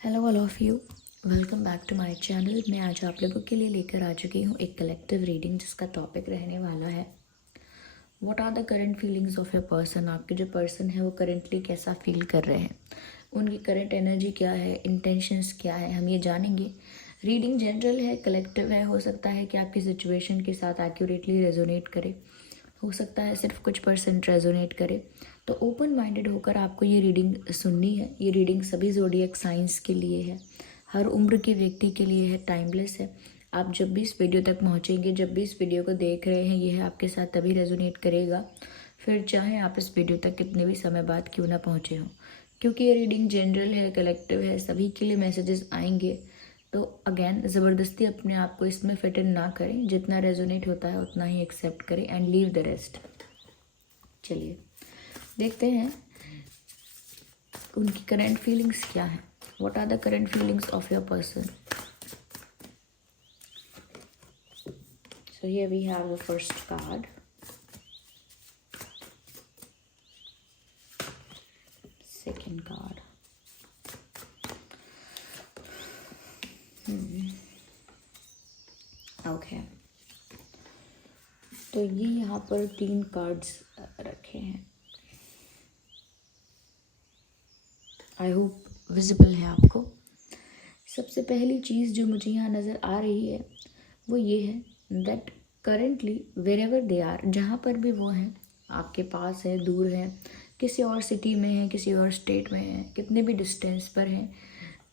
Hello all of you, welcome back to my channel. मैं आज आप लोगों के लिए लेकर आ चुकी हूँ एक कलेक्टिव रीडिंग जिसका टॉपिक रहने वाला है what are the current feelings of a person. आपके जो पर्सन है वो करंटली कैसा फील कर रहे हैं, उनकी करंट एनर्जी क्या है, इंटेंशंस क्या है, हम ये जानेंगे। रीडिंग जनरल है, कलेक्टिव है, हो सकता है कि आपकी सिचुएशन के साथ एक्यूरेटली रेजोनेट करे, हो सकता है सिर्फ कुछ परसेंट रेजोनेट करे। तो ओपन माइंडेड होकर आपको ये रीडिंग सुननी है। ये रीडिंग सभी ज़ोडिएक साइंस के लिए है, हर उम्र के व्यक्ति के लिए है, टाइमलेस है। आप जब भी इस वीडियो तक पहुँचेंगे, जब भी इस वीडियो को देख रहे हैं, ये है आपके साथ तभी रेजोनेट करेगा, फिर चाहे आप इस वीडियो तक कितने भी समय बाद क्यों ना पहुँचे हों। क्योंकि ये रीडिंग जनरल है, कलेक्टिव है, सभी के लिए मैसेजेस आएंगे। तो अगेन ज़बरदस्ती अपने आप को इसमें फिट इन ना करें, जितना रेजोनेट होता है उतना ही एक्सेप्ट करें एंड लीव द रेस्ट। चलिए देखते हैं उनकी करंट फीलिंग्स क्या है। What are the current feelings of your person. So here we have the first card, second card, okay. तो ये यहाँ पर 3 कार्ड्स रखे हैं। आई होप विजिबल है आपको। सबसे पहली चीज़ जो मुझे यहाँ नज़र आ रही है वो ये है that currently wherever they are, जहाँ पर भी वो हैं, आपके पास है, दूर है, किसी और सिटी में है, किसी और स्टेट में है, कितने भी डिस्टेंस पर हैं,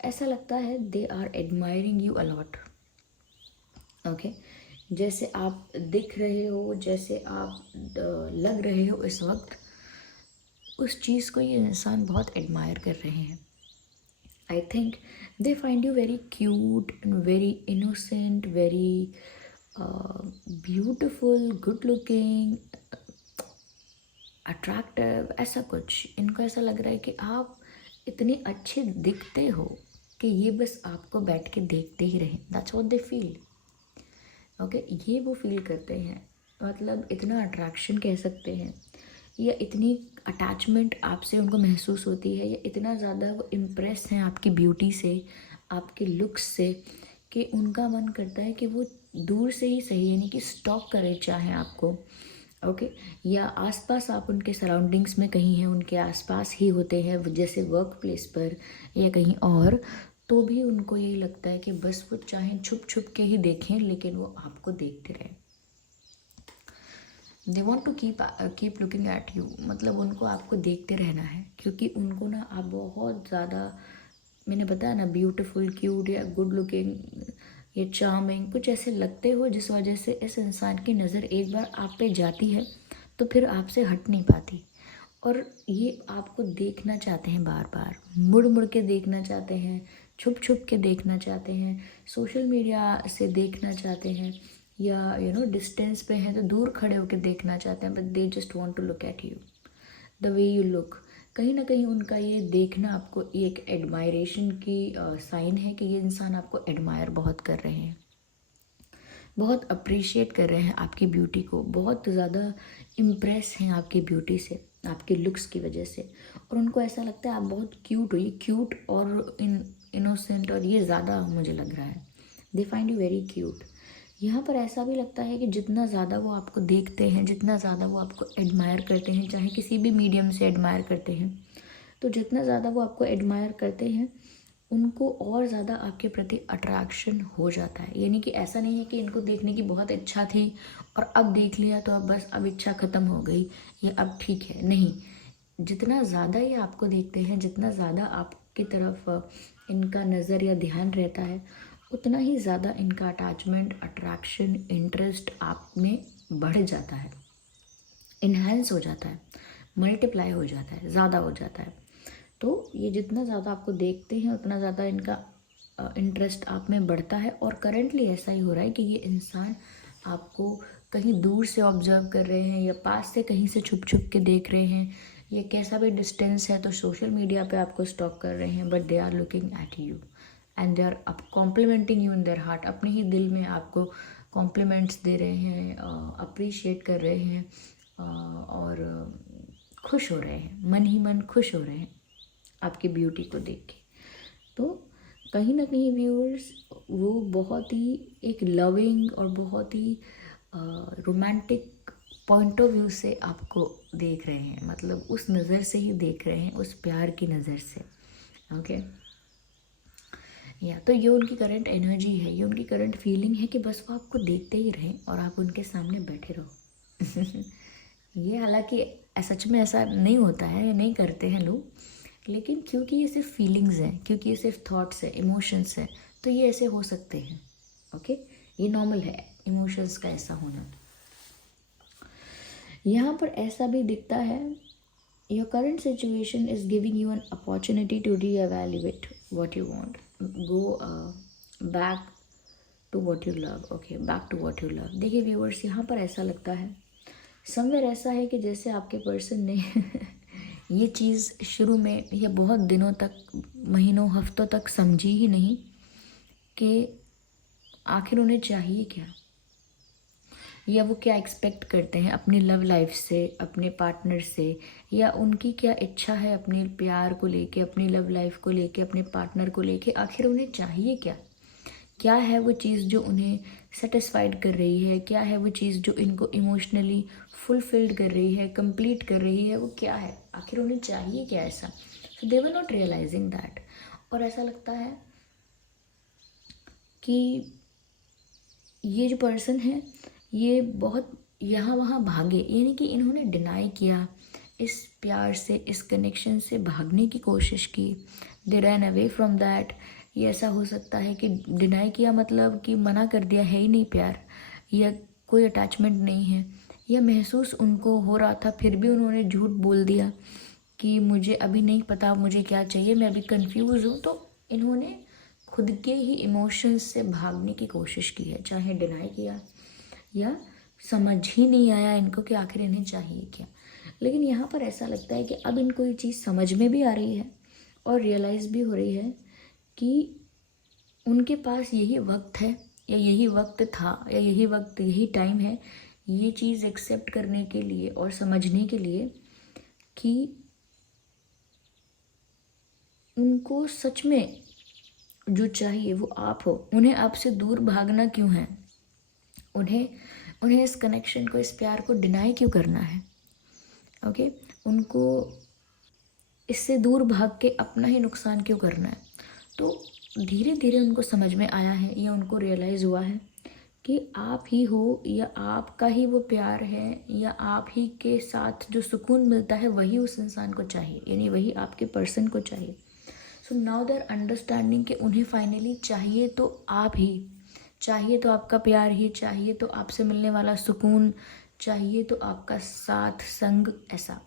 ऐसा लगता है they are admiring you a lot. Okay, जैसे आप दिख रहे हो, जैसे आप लग रहे हो इस वक्त, उस चीज़ को ये इंसान बहुत एडमायर कर रहे हैं। I think they find you very cute and very innocent, very beautiful, good looking, attractive, ऐसा कुछ इनको ऐसा लग रहा है कि आप इतने अच्छे दिखते हो कि ये बस आपको बैठ के देखते ही रहें। That's what they feel. Okay, ये वो फील करते हैं, मतलब इतना अट्रैक्शन कह सकते हैं, या इतनी अटैचमेंट आपसे उनको महसूस होती है, या इतना ज़्यादा वो इम्प्रेस हैं आपकी ब्यूटी से, आपके लुक्स से, कि उनका मन करता है कि वो दूर से ही सही, यानी कि स्टॉक करे चाहे आपको। ओके, या आसपास आप उनके सराउंडिंग्स में कहीं हैं, उनके आसपास ही होते हैं, जैसे वर्क प्लेस पर या कहीं और, तो भी उनको यही लगता है कि बस वो चाहे छुप छुप के ही देखें लेकिन वो आपको देखते रहें। They want to keep looking at you, मतलब उनको आपको देखते रहना है, क्योंकि उनको ना आप बहुत ज़्यादा, मैंने बताया ना, ब्यूटीफुल, क्यूट या गुड लुकिंग या चार्मिंग कुछ ऐसे लगते हो, जिस वजह से इस इंसान की नज़र एक बार आप पे जाती है तो फिर आपसे हट नहीं पाती, और ये आपको देखना चाहते हैं, बार बार मुड़ मुड़ के देखना चाहते हैं, छुप छुप के देखना चाहते हैं, सोशल मीडिया से देखना चाहते हैं, या डिस्टेंस पे हैं तो दूर खड़े होकर देखना चाहते हैं, but they just want to look at you the way you look. कहीं ना कहीं उनका ये देखना आपको एक एडमायरेशन की साइन है कि ये इंसान आपको एडमायर बहुत कर रहे हैं, बहुत अप्रिशिएट कर रहे हैं आपकी ब्यूटी को, बहुत ज़्यादा इम्प्रेस हैं आपकी ब्यूटी से, आपके लुक्स की वजह से, और उनको ऐसा लगता है आप बहुत क्यूट हो। ये क्यूट और इनोसेंट और ये ज़्यादा मुझे लग रहा है, they find you very cute. यहाँ पर ऐसा भी लगता है कि जितना ज़्यादा वो आपको देखते हैं, जितना ज़्यादा वो आपको एडमायर करते हैं, चाहे किसी भी मीडियम से एडमायर करते हैं, तो जितना ज़्यादा वो आपको एडमायर करते हैं उनको और ज़्यादा आपके प्रति अट्रैक्शन हो जाता है। यानी कि ऐसा नहीं है कि इनको देखने की बहुत इच्छा थी और अब देख लिया तो अब बस अब इच्छा ख़त्म हो गई या अब ठीक है, नहीं। जितना ज़्यादा ये आपको देखते हैं, जितना ज़्यादा आपकी तरफ इनका नज़र या ध्यान रहता है, उतना ही ज़्यादा इनका अटैचमेंट, अट्रैक्शन, इंटरेस्ट आप में बढ़ जाता है, इन्हेंस हो जाता है, मल्टीप्लाई हो जाता है, ज़्यादा हो जाता है। तो ये जितना ज़्यादा आपको देखते हैं उतना ज़्यादा इनका इंटरेस्ट आप में बढ़ता है, और करंटली ऐसा ही हो रहा है कि ये इंसान आपको कहीं दूर से ऑब्जर्व कर रहे हैं या पास से कहीं से छुप छुप के देख रहे हैं, ये कैसा भी डिस्टेंस है तो सोशल मीडिया पे आपको स्टॉक कर रहे हैं, but they are looking at you and they are complimenting you in their heart. अपने ही दिल में आपको कॉम्प्लीमेंट्स दे रहे हैं, अप्रिशिएट कर रहे हैं, और खुश हो रहे हैं, मन ही मन खुश हो रहे हैं आपकी ब्यूटी को देख के। तो कहीं ना कहीं व्यूअर्स वो बहुत ही एक लविंग और बहुत ही रोमांटिक पॉइंट ऑफ व्यू से आपको देख रहे हैं, मतलब उस नज़र से ही देख रहे हैं, उस प्यार की नज़र से। ओके या तो ये उनकी करंट एनर्जी है, ये उनकी करंट फीलिंग है कि बस वो आपको देखते ही रहें और आप उनके सामने बैठे रहो। ये हालांकि सच में ऐसा नहीं होता है, नहीं करते हैं लोग, लेकिन क्योंकि ये सिर्फ फीलिंग्स हैं, क्योंकि ये सिर्फ थॉट्स है, इमोशंस हैं, तो ये ऐसे हो सकते हैं। ओके ये नॉर्मल है इमोशंस का ऐसा होना। यहाँ पर ऐसा भी दिखता है, your current situation is giving you an opportunity to reevaluate what you want, go back to what you love. Okay back to what you love. देखिए व्यूअर्स, यहाँ पर ऐसा लगता है समवेयर ऐसा है कि जैसे आपके पर्सन ने ये चीज़ शुरू में या बहुत दिनों तक, महीनों हफ्तों तक समझी ही नहीं कि आखिर उन्हें चाहिए क्या, या वो क्या एक्सपेक्ट करते हैं अपनी लव लाइफ से, अपने पार्टनर से, या उनकी क्या इच्छा है अपने प्यार को लेके, अपनी लव लाइफ को लेके, अपने पार्टनर को लेके, आखिर उन्हें चाहिए क्या, क्या है वो चीज़ जो उन्हें सेटिस्फाइड कर रही है, क्या है वो चीज़ जो इनको इमोशनली फुलफिल्ड कर रही है, कंप्लीट कर रही है, वो क्या है, आखिर उन्हें चाहिए क्या ऐसा। सो दे वर नॉट रियलाइजिंग दैट। और ऐसा लगता है कि ये जो पर्सन है ये बहुत यहाँ वहाँ भागे, यानी कि इन्होंने डिनाई किया, इस प्यार से, इस कनेक्शन से भागने की कोशिश की, दे रैन अवे फ्रॉम दैट। ये ऐसा हो सकता है कि डिनाई किया मतलब कि मना कर दिया, है ही नहीं प्यार, या कोई अटैचमेंट नहीं है, या महसूस उनको हो रहा था फिर भी उन्होंने झूठ बोल दिया कि मुझे अभी नहीं पता मुझे क्या चाहिए, मैं अभी कंफ्यूज हूँ। तो इन्होंने खुद के ही इमोशंस से भागने की कोशिश की है, चाहे डिनाई किया या समझ ही नहीं आया इनको कि आखिर इन्हें चाहिए क्या। लेकिन यहाँ पर ऐसा लगता है कि अब इनको ये चीज़ समझ में भी आ रही है और रियलाइज़ भी हो रही है कि उनके पास यही वक्त है, या यही वक्त था, या यही वक्त, यही टाइम है ये चीज़ एक्सेप्ट करने के लिए और समझने के लिए कि उनको सच में जो चाहिए वो आप हो। उन्हें आपसे दूर भागना क्यों है, उन्हें उन्हें इस कनेक्शन को, इस प्यार को डिनाई क्यों करना है। ओके उनको इससे दूर भाग के अपना ही नुकसान क्यों करना है। तो धीरे धीरे उनको समझ में आया है, या उनको रियलाइज़ हुआ है कि आप ही हो, या आपका ही वो प्यार है, या आप ही के साथ जो सुकून मिलता है वही उस इंसान को चाहिए, यानी वही आपके पर्सन को चाहिए। सो नाउ देयर अंडरस्टैंडिंग कि उन्हें फाइनली चाहिए तो आप ही, चाहिए तो आपका प्यार ही, चाहिए तो आपसे मिलने वाला सुकून, चाहिए तो आपका साथ संग, ऐसा।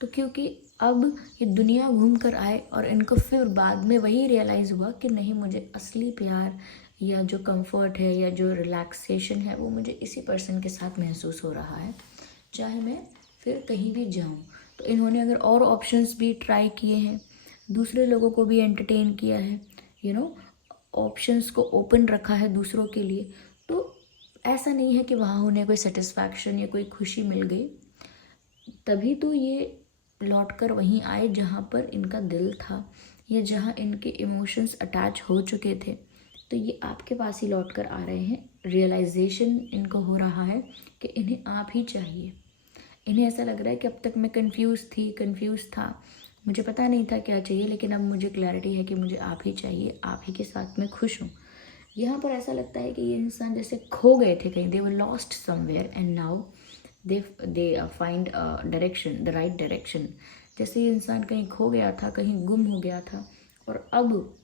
तो क्योंकि अब ये दुनिया घूम कर आए और इनको फिर बाद में वही रियलाइज़ हुआ कि नहीं, मुझे असली प्यार या जो कंफर्ट है या जो रिलैक्सेशन है वो मुझे इसी पर्सन के साथ महसूस हो रहा है, चाहे मैं फिर कहीं भी जाऊं। तो इन्होंने अगर और ऑप्शंस भी ट्राई किए हैं, दूसरे लोगों को भी एंटरटेन किया है, ऑप्शंस को ओपन रखा है दूसरों के लिए, तो ऐसा नहीं है कि वहाँ उन्हें कोई सेटिस्फैक्शन या कोई खुशी मिल गई। तभी तो ये लौट कर वहीं आए जहाँ पर इनका दिल था, या जहाँ इनके इमोशंस अटैच हो चुके थे। तो ये आपके पास ही लौट कर आ रहे हैं, रियलाइजेशन इनको हो रहा है कि इन्हें आप ही चाहिए। इन्हें ऐसा लग रहा है कि अब तक मैं कंफ्यूज था, मुझे पता नहीं था क्या चाहिए, लेकिन अब मुझे क्लैरिटी है कि मुझे आप ही चाहिए, आप ही के साथ मैं खुश हूँ। यहाँ पर ऐसा लगता है कि ये इंसान जैसे खो गए थे कहीं, they were lost somewhere and now they find direction, the right direction. जैसे ये इंसान कहीं खो गया था, कहीं गुम हो गया था, और अब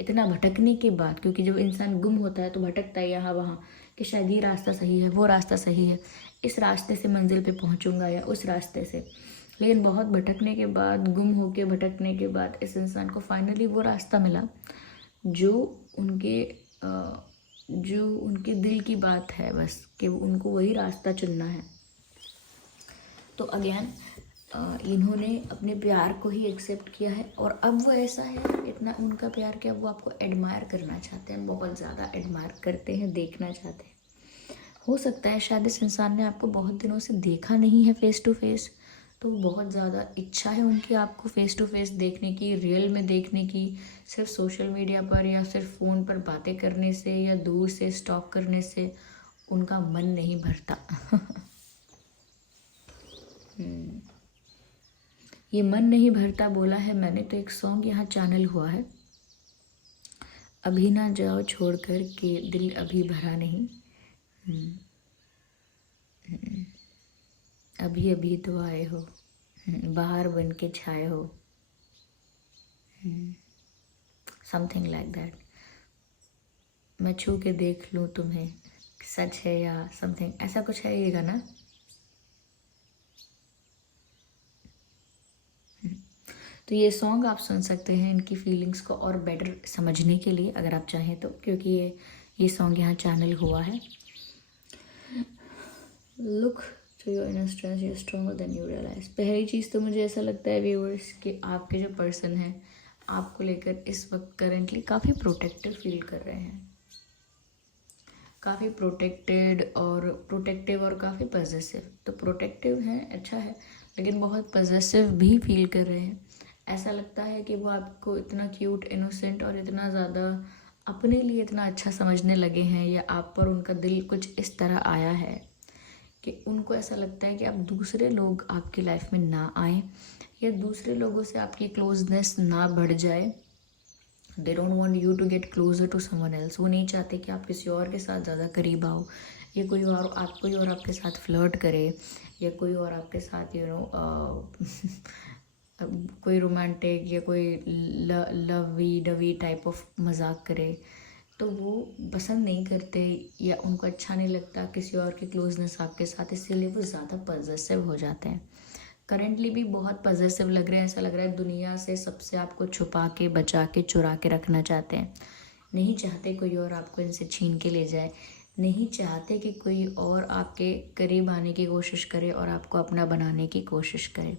इतना भटकने के बाद, क्योंकि जब इंसान गुम होता है तो भटकता है यहाँ वहाँ कि शायद ये रास्ता सही है, वो रास्ता सही है, इस रास्ते से मंजिल पे पहुँचूंगा या उस रास्ते से। लेकिन बहुत भटकने के बाद, गुम होके भटकने के बाद इस इंसान को फाइनली वो रास्ता मिला जो उनके दिल की बात है, बस कि उनको वही रास्ता चुनना है। तो अगेन इन्होंने अपने प्यार को ही एक्सेप्ट किया है, और अब वो ऐसा है, इतना उनका प्यार कि अब वो आपको एडमायर करना चाहते हैं, बहुत ज़्यादा एडमायर करते हैं, देखना चाहते हैं। हो सकता है शायद इस इंसान ने आपको बहुत दिनों से देखा नहीं है फेस टू फेस, तो बहुत ज़्यादा इच्छा है उनकी आपको फेस टू फेस देखने की, रियल में देखने की। सिर्फ सोशल मीडिया पर या सिर्फ फ़ोन पर बातें करने से या दूर से स्टॉक करने से उनका मन नहीं भरता। ये मन नहीं भरता बोला है मैंने, तो एक सॉन्ग यहाँ चैनल हुआ है, अभी ना जाओ छोड़कर के दिल अभी भरा नहीं, अभी अभी तो आए हो, बाहर बन के छाए हो, समथिंग लाइक दैट। मैं छू के देख लूँ तुम्हें, सच है या समथिंग ऐसा कुछ है ये गाना। तो ये सॉन्ग आप सुन सकते हैं इनकी फीलिंग्स को और बेटर समझने के लिए अगर आप चाहें तो, क्योंकि ये सॉन्ग यहाँ चैनल हुआ है। Look to your inner strength, you are stronger than you realise. पहली चीज़ तो मुझे ऐसा लगता है व्यूअर्स कि आपके जो पर्सन हैं आपको लेकर इस वक्त करेंटली काफ़ी प्रोटेक्टिव फील कर रहे हैं, काफ़ी प्रोटेक्टिव और काफ़ी पॉजिटिव। तो प्रोटेक्टिव है, अच्छा है, लेकिन बहुत पॉजिटिव भी फील कर रहे हैं। ऐसा लगता है कि वो आपको इतना क्यूट, इनोसेंट और इतना ज़्यादा अपने लिए इतना अच्छा समझने लगे हैं, या आप पर उनका दिल कुछ इस तरह आया है कि उनको ऐसा लगता है कि अब दूसरे लोग आपकी लाइफ में ना आए या दूसरे लोगों से आपकी क्लोजनेस ना बढ़ जाए। They don't want you to get closer to someone else. वो नहीं चाहते कि आप किसी और के साथ ज़्यादा करीब आओ, या कोई और आपके साथ फ्लर्ट करे, या कोई और आपके साथ कोई रोमांटिक या कोई लवी डवी टाइप ऑफ मजाक करे। तो वो पसंद नहीं करते या उनको अच्छा नहीं लगता किसी और की क्लोजनेस आपके साथ, इसीलिए वो ज़्यादा पॉजिटिव हो जाते हैं। करेंटली भी बहुत पॉजिटिव लग रहे हैं, ऐसा लग रहा है दुनिया से सबसे आपको छुपा के, बचा के, चुरा के रखना चाहते हैं। नहीं चाहते कोई और आपको इनसे छीन के ले जाए, नहीं चाहते कि कोई और आपके करीब आने की कोशिश करे और आपको अपना बनाने की कोशिश करे।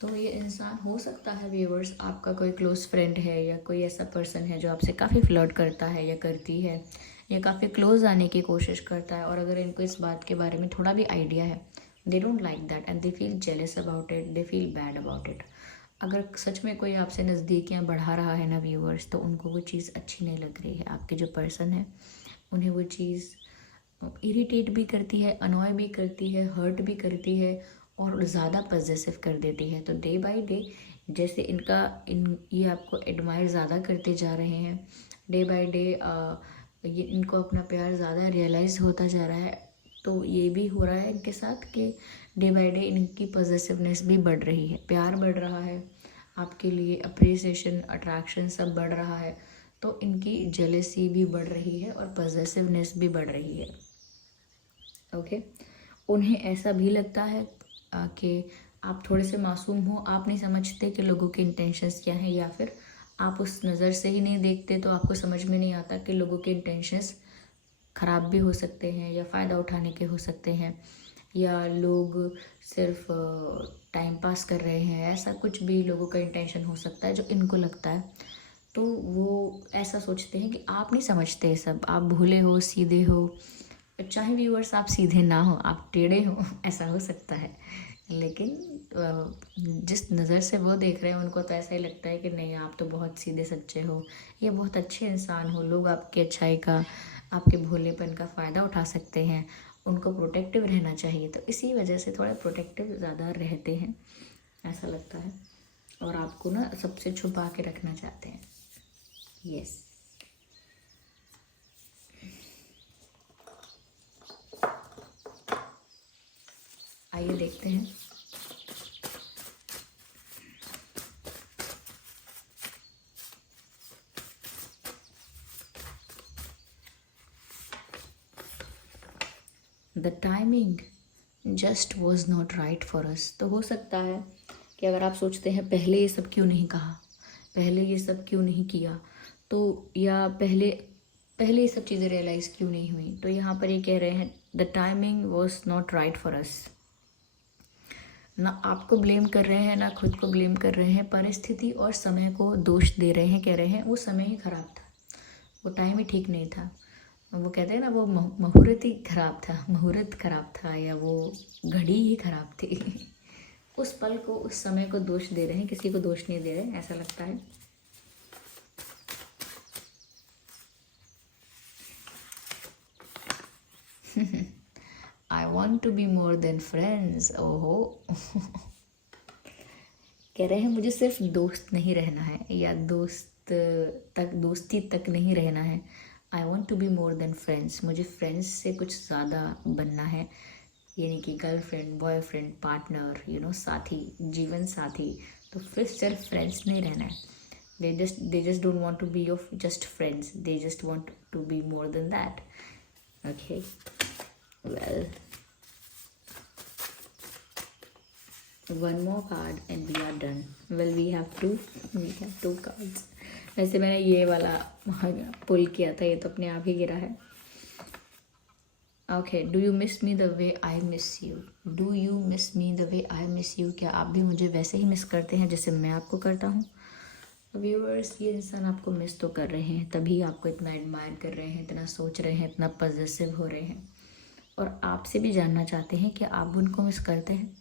तो ये इंसान हो सकता है व्यूअर्स आपका कोई क्लोज फ्रेंड है या कोई ऐसा पर्सन है जो आपसे काफ़ी फ्लर्ट करता है या करती है या काफ़ी क्लोज आने की कोशिश करता है, और अगर इनको इस बात के बारे में थोड़ा भी आइडिया है, they don't like that and they feel jealous about it, they feel bad about it. अगर सच में कोई आपसे नज़दीकियाँ बढ़ा रहा है ना व्यूअर्स, तो उनको वो चीज़ अच्छी नहीं लग रही है। आपके जो पर्सन है उन्हें वो चीज़ इरिटेट भी करती है, अनॉय भी करती है, हर्ट भी करती है और ज़्यादा पॉजिटिव कर देती है। तो डे बाय डे जैसे ये आपको एडमायर ज़्यादा करते जा रहे हैं, डे बाय डे ये इनको अपना प्यार ज़्यादा रियलाइज़ होता जा रहा है। तो ये भी हो रहा है इनके साथ कि डे बाय डे इनकी पॉजिटिवनेस भी बढ़ रही है, प्यार बढ़ रहा है आपके लिए, अप्रिसिएशन, अट्रैक्शन सब बढ़ रहा है। तो इनकी जेलेसी भी बढ़ रही है और पॉजिटिवनेस भी बढ़ रही है। ओके उन्हें ऐसा भी लगता है कि आप थोड़े से मासूम हो, आप नहीं समझते कि लोगों के इंटेंशंस क्या हैं, या फिर आप उस नज़र से ही नहीं देखते, तो आपको समझ में नहीं आता कि लोगों के इंटेंशंस ख़राब भी हो सकते हैं या फ़ायदा उठाने के हो सकते हैं, या लोग सिर्फ टाइम पास कर रहे हैं, ऐसा कुछ भी लोगों का इंटेंशन हो सकता है जो इनको लगता है। तो वो ऐसा सोचते हैं कि आप नहीं समझते सब, आप भोले हो, सीधे हो। चाहे व्यूअर्स आप सीधे ना हो, आप टेढ़े हो, ऐसा हो सकता है, लेकिन जिस नज़र से वो देख रहे हैं उनको तो ऐसा ही लगता है कि नहीं, आप तो बहुत सीधे सच्चे हो, ये बहुत अच्छे इंसान हो, लोग आपकी अच्छाई का, आपके भोलेपन का फ़ायदा उठा सकते हैं, उनको प्रोटेक्टिव रहना चाहिए। तो इसी वजह से थोड़ा प्रोटेक्टिव ज़्यादा रहते हैं, ऐसा लगता है, और आपको ना सबसे छुपा के रखना चाहते हैं। यस आइए देखते हैं। The timing just was not right for us. तो हो सकता है कि अगर आप सोचते हैं पहले ये सब क्यों नहीं कहा, पहले ये सब क्यों नहीं किया, तो या पहले ये सब चीज़ें रियलाइज़ क्यों नहीं हुई, तो यहाँ पर ये कह रहे हैं the timing was not right for us. ना आपको ब्लेम कर रहे हैं ना खुद को ब्लेम कर रहे हैं, परिस्थिति और समय को दोष दे रहे हैं, कह रहे हैं वो समय ही ख़राब था, वो टाइम ही ठीक नहीं था। वो कहते हैं ना, वो मुहूर्त ही ख़राब था, मुहूर्त ख़राब था, या वो घड़ी ही ख़राब थी। उस पल को, उस समय को दोष दे रहे हैं, किसी को दोष नहीं दे रहे हैं, ऐसा लगता है। I want to be more than friends. ओहो। कह रहे हैं मुझे सिर्फ दोस्त नहीं रहना है, या दोस्ती तक नहीं रहना है। I want to be more than friends, मुझे फ्रेंड्स से कुछ ज़्यादा बनना है, यानी कि गर्लफ्रेंड, बॉयफ्रेंड, पार्टनर, साथी, जीवन साथी। तो फिर सिर्फ फ्रेंड्स नहीं रहना है। they just don't want to be your just friends, they just want to be more than that. Okay, well, one more card and we are done. Well, we have two cards. वैसे मैंने ये वाला पुल किया था, ये तो अपने आप ही गिरा है। Okay, do you miss me the way I miss you? Do you miss me the way I miss you? क्या आप भी मुझे वैसे ही मिस करते हैं जैसे मैं आपको करता हूँ? व्यूअर्स, ये इंसान आपको मिस तो कर रहे हैं, तभी आपको इतना एडमायर कर रहे हैं, इतना सोच रहे हैं, इतना पॉजिटिव हो रहे हैं, और आपसे भी जानना चाहते हैं कि आप उनको मिस करते हैं।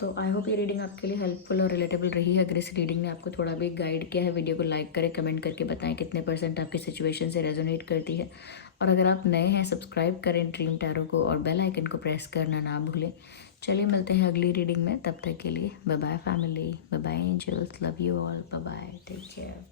तो आई होप ये रीडिंग आपके लिए हेल्पफुल और रिलेटेबल रही है। अगर इस रीडिंग ने आपको थोड़ा भी गाइड किया है, वीडियो को लाइक करें, कमेंट करके बताएं कितने % आपकी सिचुएशन से रेजोनेट करती है। और अगर आप नए हैं, सब्सक्राइब करें ड्रीम टैरो को और बेल आइकन को प्रेस करना ना भूलें। चलिए मिलते हैं अगली रीडिंग में, तब तक के लिए bye bye family, bye bye angels, love you all, bye bye, take care.